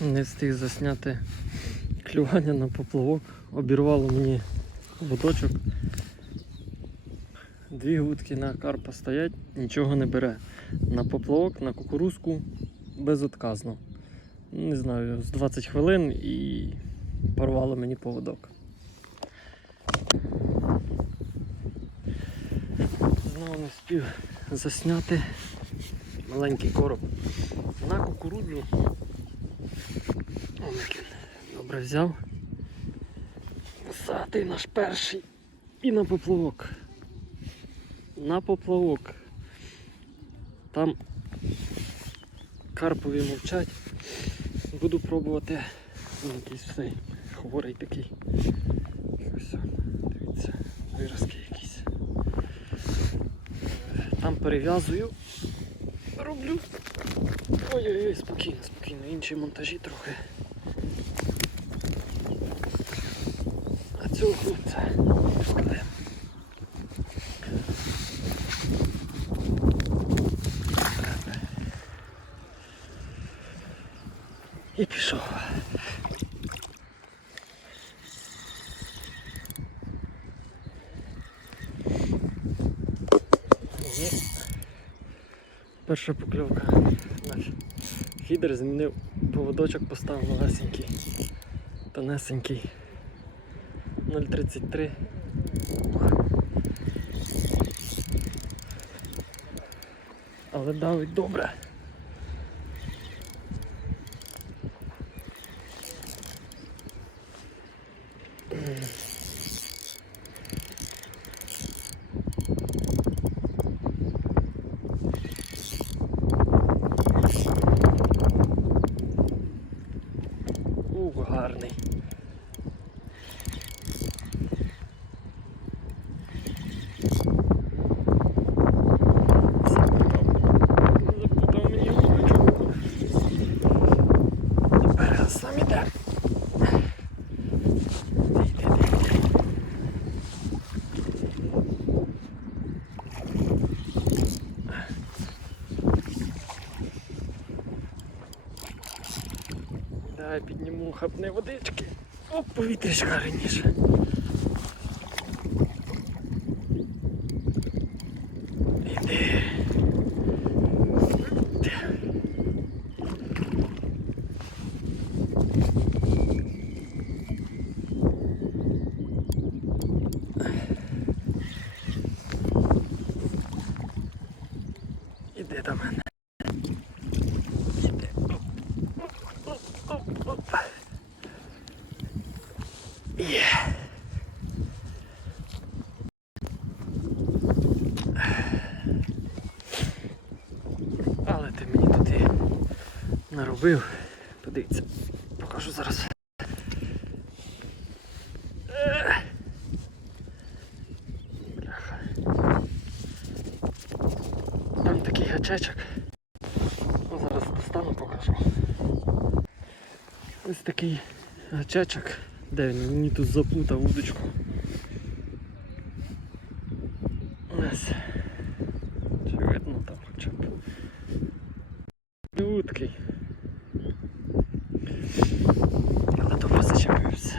Не встиг засняти клювання на поплавок. Обірвало мені водочок. Дві вудки на карпа стоять, нічого не бере. На поплавок, на кукурузку безотказно. Не знаю, з 20 хвилин і порвало мені поводок. Знову не спів засняти маленький короб на кукурудзу. Добре взяв. Сатий наш перший. І на поплавок. На поплавок. Там карпові мовчать. Буду пробувати. Він якийсь цей хворий такий. Ось, дивіться, виразки якісь. Там перев'язую. Роблю. Ой-ой-ой, спокійно, спокійно. Інші монтажі трохи. Цього хлопця. І пішов. Є. Перша покльовка. Наш фідер змінив поводочок, поставив малесенький, тонесенький. 0,33. Але давить добре. Ух, гарний. Запутав мені удочку. Тепер сам іде. Іди, іди, іди, іди. Дай підніму хапне водички. Оп, повітрячка раніше. Іди. Іди. До мене. Іди. Оп-оп-оп. Є. Але ти мені тут і наробив. Подивіться, покажу зараз. Там такий гачечок. Ну, зараз достану покажу. Ось такий гачечок. Де він мені тут заплутав удочку. Ось. Чи видно там хоча б. Удкий. Але добре зачепився.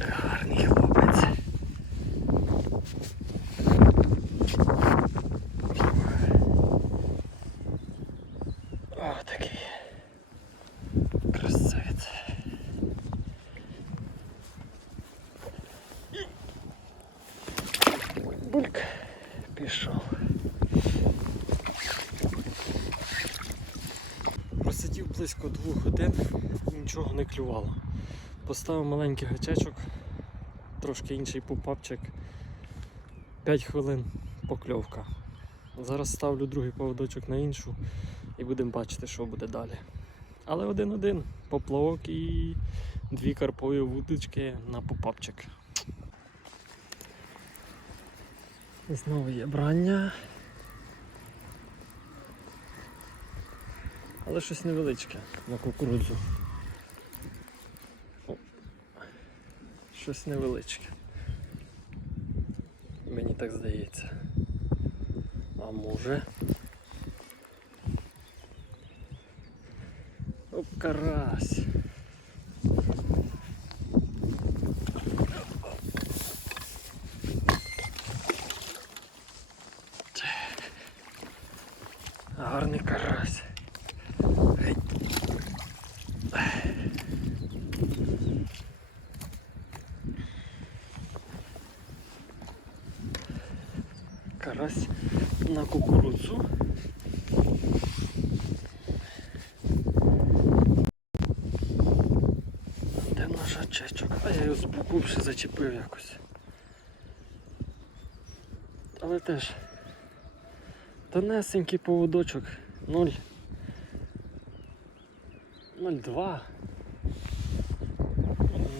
Гарний хлопець. О, такий. Красавець. Бульк пішов. Просидів близько двох годин, нічого не клювало. Поставив маленький гачечок, трошки інший попапчик. 5 хвилин покльовка. Зараз ставлю другий поводочок на іншу і будемо бачити, що буде далі. Але один-один, поплавок і дві карпові вудочки на попапчик. Знову є брання. Але щось невеличке на кукурудзу. щось невеличке. Мені так здається. А може. Оп, карась! Карась на кукурудзу. Де наш гачечок? А я його з боку вже зачепив якось. Але теж тонесенький поводочок 0. 0,2.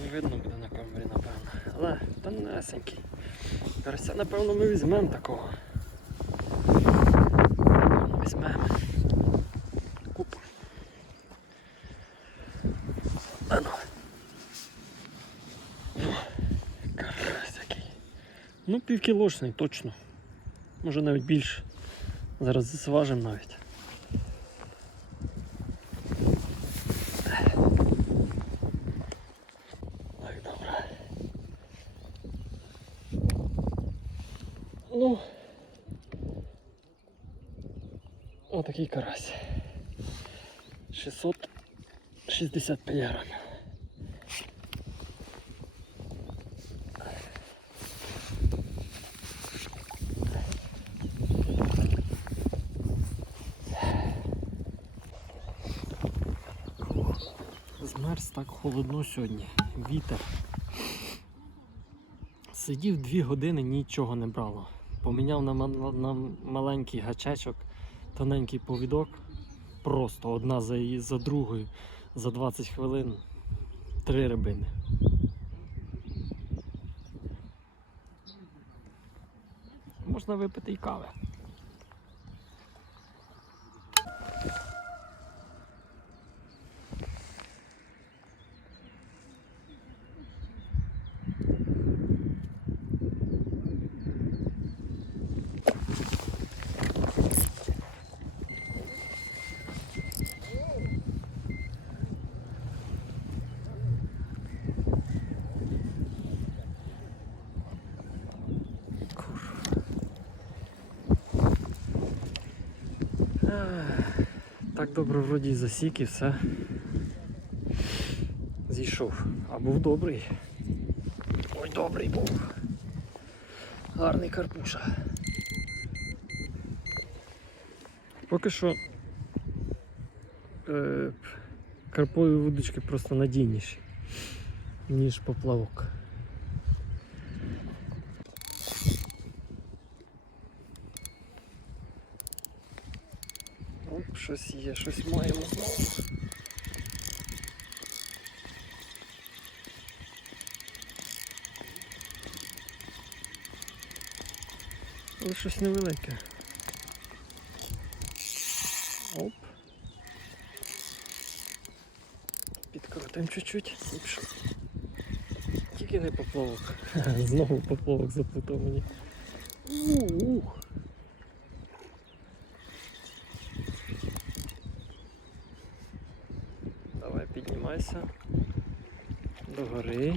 Не видно буде на камері, напевно. Але тонесенький. Карася, напевно, ми візьмемо такого. Візьмемо. Купу. А ну. Карась який. Ну, півкілошний, точно. Може навіть більше. Зараз засважимо навіть. Отакий карась. 665 грамів. Змерз так холодно сьогодні. Вітер. Сидів дві години, нічого не брало. Поміняв на маленький гачечок, тоненький повідок. Просто одна за, за другою за 20 хвилин. Три рибини. Можна випити і кави. Так добре вроді і засік і все. Зійшов. А був добрий. Ой, добрий був. Гарний карпуша. Поки що е, карпові вудочки просто надійніші, ніж поплавок. Щось є, щось маємо знову. Але щось невелике. Оп. Підкрутимо чуть-чуть. Що. Тільки не поплавок. Знову поплавок запутав мені. Ух. Давай піднімайся до гори.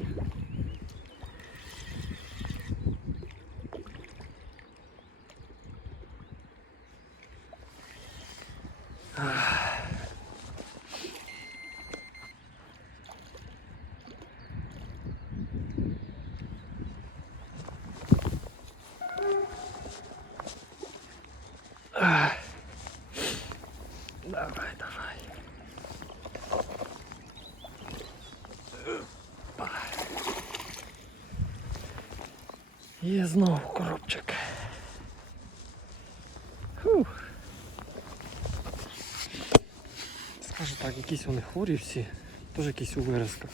Ах. Давай, давай. Опа. Є знову коробчик. Фух. Скажу так, якісь вони хворі всі, теж якісь у виразках.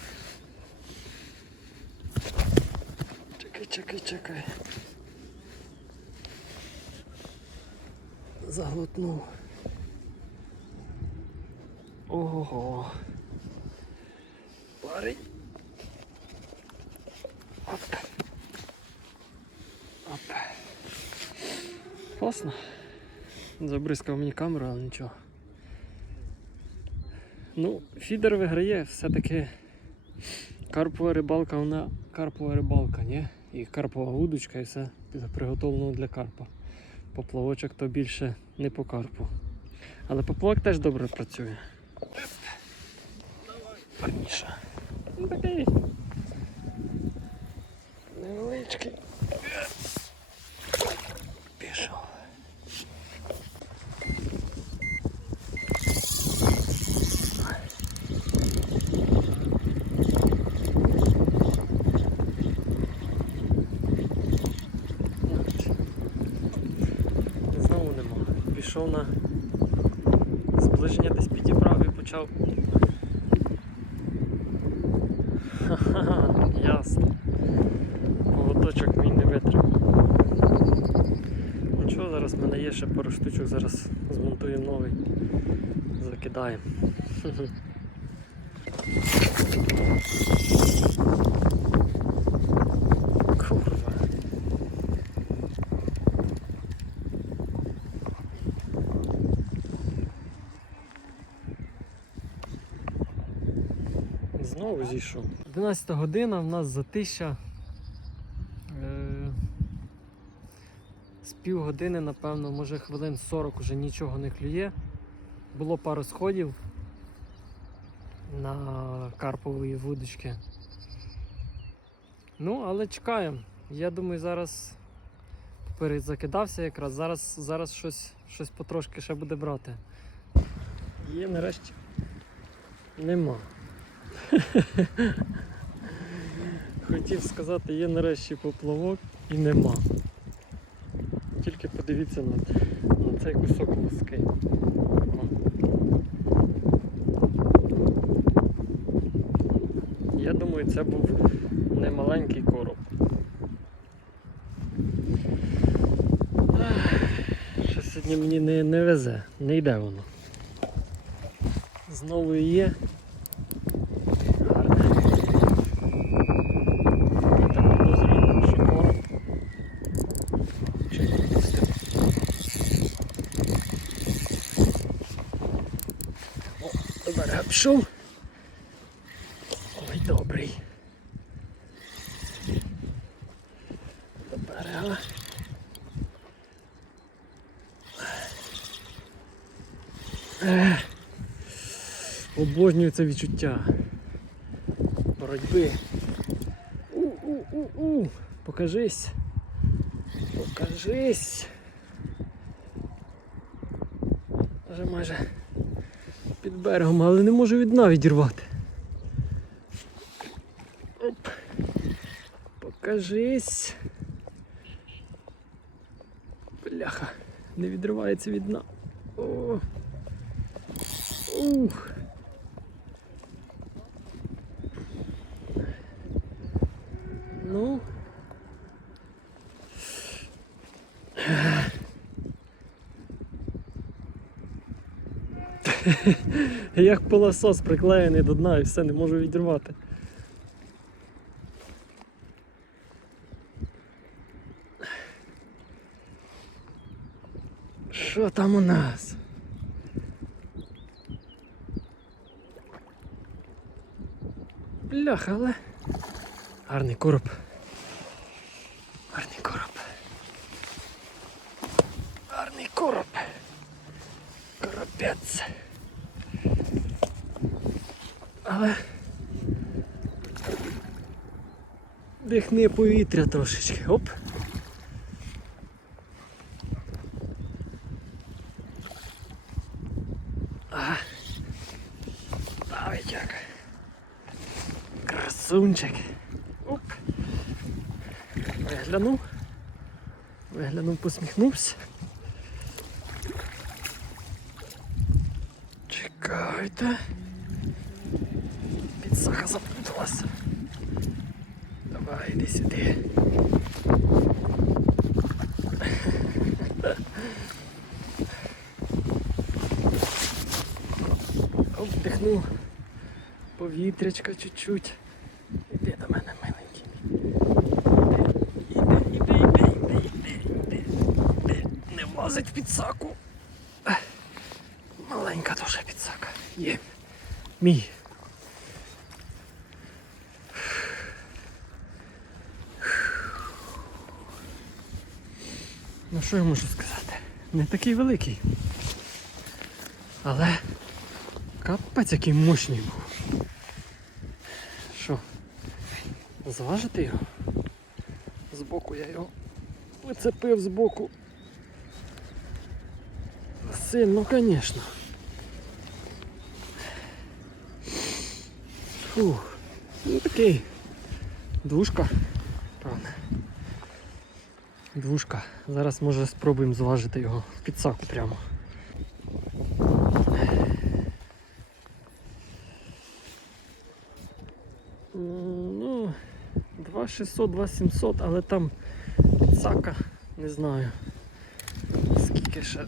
Чекай, чекай, чекай. Заглотнув. Ого. Парень. Класно. Забризкав мені камеру, але нічого. Ну, фідер виграє все-таки карпова рибалка, вона карпова рибалка, ні? І карпова вудочка, і все приготовлено для карпа. Поплавочок то більше не по карпу. Але поплавок теж добре працює. Парніша. Ну такий. Невеличкий. Пішов. Знову нема. Пішов на зближення десь підібрав і почав. Ха-ха, ясно. Поводочок мій не витримав. Нічого, зараз в мене є ще пару штучок, зараз змонтуємо новий. Закидаємо. Знову зійшов. 11 година, в нас затища. Е, з півгодини, напевно, може хвилин 40 вже нічого не клює. Було пару сходів на карпової вудочки. Ну, але чекаємо. Я думаю, зараз поперед закидався якраз, зараз, зараз щось, щось потрошки ще буде брати. Є нарешті. Нема. Хотів сказати, є нарешті поплавок і нема. Тільки подивіться на, на цей кусок луски. Я думаю, це був немаленький короб. Що сьогодні мені не, не везе, не йде воно. Знову є. Гарне. Я так підозрюю, що короб. Чи пропустив. О, пішов. Ой, добрий. До берега. Обожнюю це відчуття боротьби. У-у-у-у. Покажись. Покажись. Вже майже берегом, але не можу від дна відірвати. Оп. Покажись. Бляха, не відривається від дна. О. Ух. Ну. Як пилосос приклеєний до дна і все, не можу відірвати. Що там у нас? Бляха, але гарний короб. Гарний короб. Гарний короб. Коробець. Але дихни повітря трошечки. Оп. А. Давай. Красунчик. Оп. Виглянув. Виглянув, посміхнувся. Чекайте. Підсака запуталася. Давай, вдихнув. Повітрячка чуть-чуть. Іди до мене, миленький. Іди, іди, іди, іди, іди, іди, іди. Не влазить в підсаку. Маленька дуже підсака. Є. Мій. Що я можу сказати? Не такий великий. Але капець який мощний був. Що? Зважити його? Збоку я його вицепив збоку. Сильно, звісно. Фух. Ну такий. Двушка. Правда. Двушка. Зараз може спробуємо зважити його в підсаку прямо. Ну, 2600, 2700, але там підсака, не знаю. Скільки ще.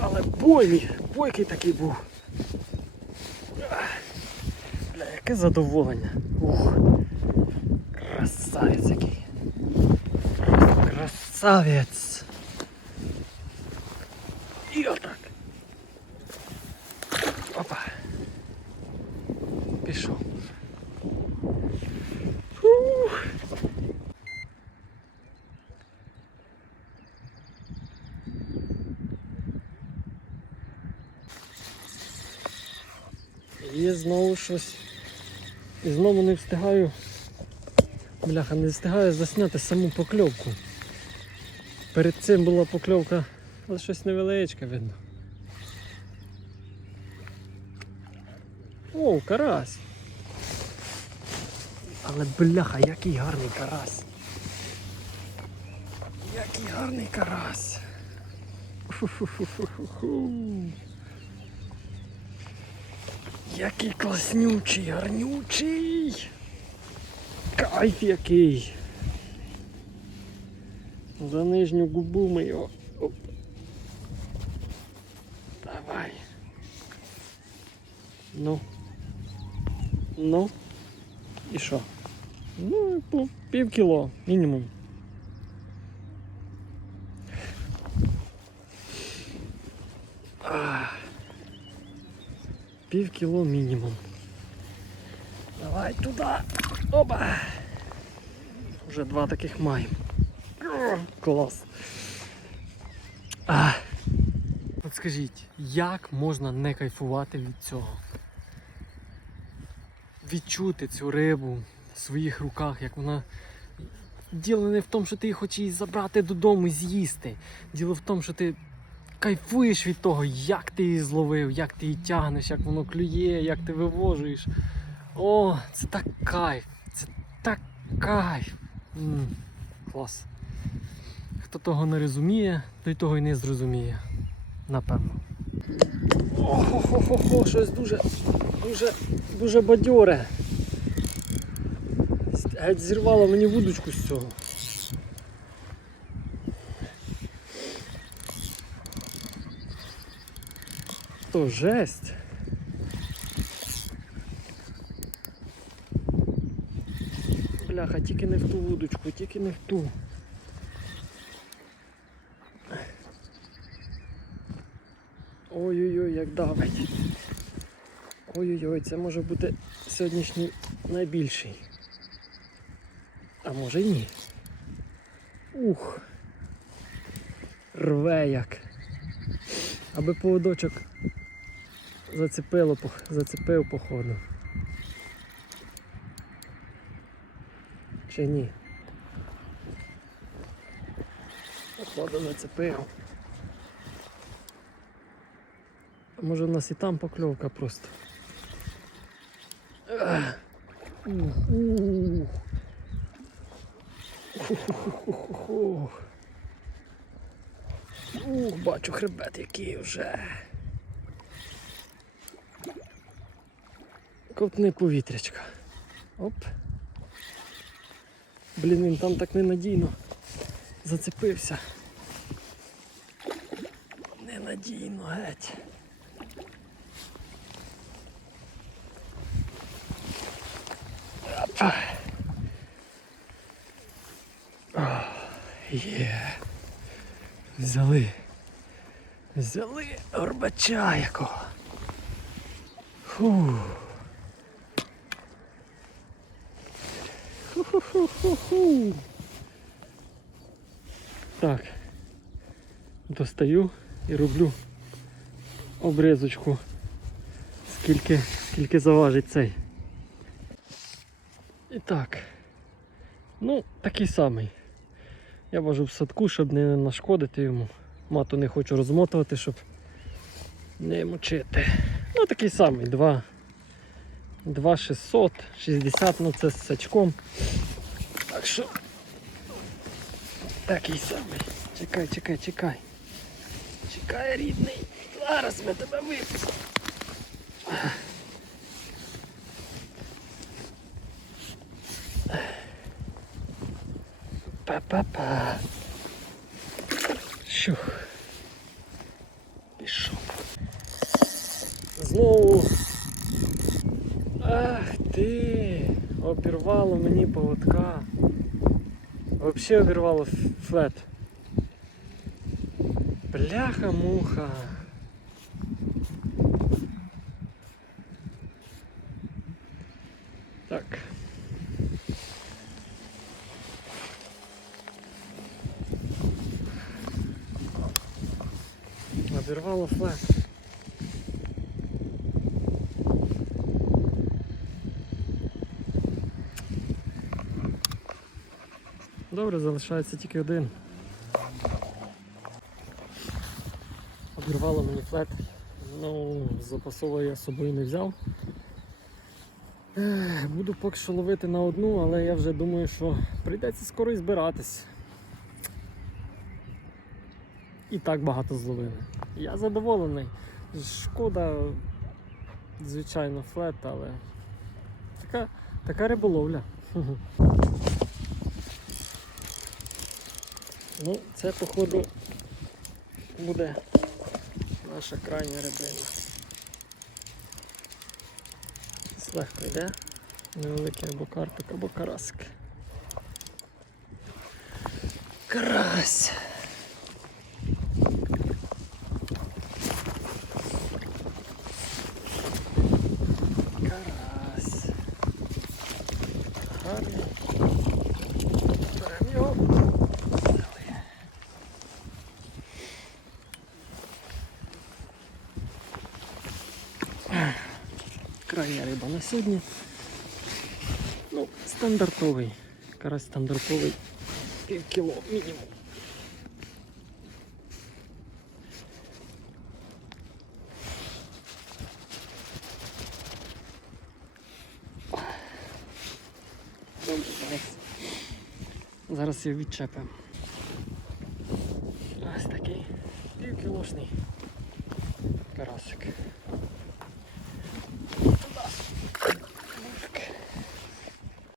Але бойний, бойкий такий був. Бля, яке задоволення. Ух. Красавець який. Красавець. І отак. Опа. Пішов. Фух. І знову щось. І знову не встигаю. Бляха, не встигаю засняти саму покльовку. Перед цим була покльовка, але щось невеличке видно. О, карась. Але бляха, який гарний карась. Який гарний карась. Який класнючий, гарнючий. Кайф який. За нижню губу ми його. Оп. Давай. Ну. Ну. І що? Ну, пів кіло, мінімум. Пів кіло мінімум. Давай туди. Опа. Вже два таких маємо. Клас. А. От скажіть, як можна не кайфувати від цього? Відчути цю рибу в своїх руках, як вона. Діло не в тому, що ти її хочеш її забрати додому і з'їсти. Діло в тому, що ти кайфуєш від того, як ти її зловив, як ти її тягнеш, як воно клює, як ти вивожуєш. О, це так кайф. Кайф. м клас. Хто того не розуміє, той того і не зрозуміє. Напевно. Охо-хо-хо, щось дуже, дуже, дуже бадьоре. Геть зірвало мені вудочку з цього. То жесть. Бляха, тільки не в ту вудочку, тільки не в ту. Ой-ой-ой, як давить. Ой-ой-ой, це може бути сьогоднішній найбільший. А може й ні. Ух. Рве як. Аби поводочок зацепило, зацепив походу. Чи ні? Походу зацепив. А може в нас і там покльовка просто. Ух, бачу хребет який вже. Ковтни повітрячка. Оп. Блін, він там так ненадійно зацепився. Ненадійно геть. Опа. Є. Взяли. Взяли горбача якого. Фу. Ху-ху-ху-ху-ху. Так. Достаю і роблю обрізочку. Скільки, скільки заважить цей. І так. Ну, такий самий. Я вожу в садку, щоб не нашкодити йому. Мату не хочу розмотувати, щоб не мучити. Ну такий самий, 2. 2600, 60, ну це з сачком. Так що такий самий. Чекай, чекай, чекай. Чекай, рідний. Зараз ми тебе випустимо. Па-па-па. Щух. Пішов. Знову. Ах ти! Обірвало мені поводка. Взагалі обірвало ф- флет. Бляха-муха. Так. Обірвало флет. Добре, залишається тільки один. Обірвало мені флет. Ну, запасового я з собою не взяв. Буду поки що ловити на одну, але я вже думаю, що прийдеться скоро і збиратись. І так багато зловили. Я задоволений. Шкода, звичайно, флет, але така, така риболовля. Ну, це походу буде наша крайня рибина. Легко йде. Невеликий або карпик, або карасик. Карась. Крайня риба на сьогодні. Ну, стандартовий. Карась стандартовий. Пів кіло мінімум. Зараз. Зараз його відчепимо. Ось такий півкілошний карасик.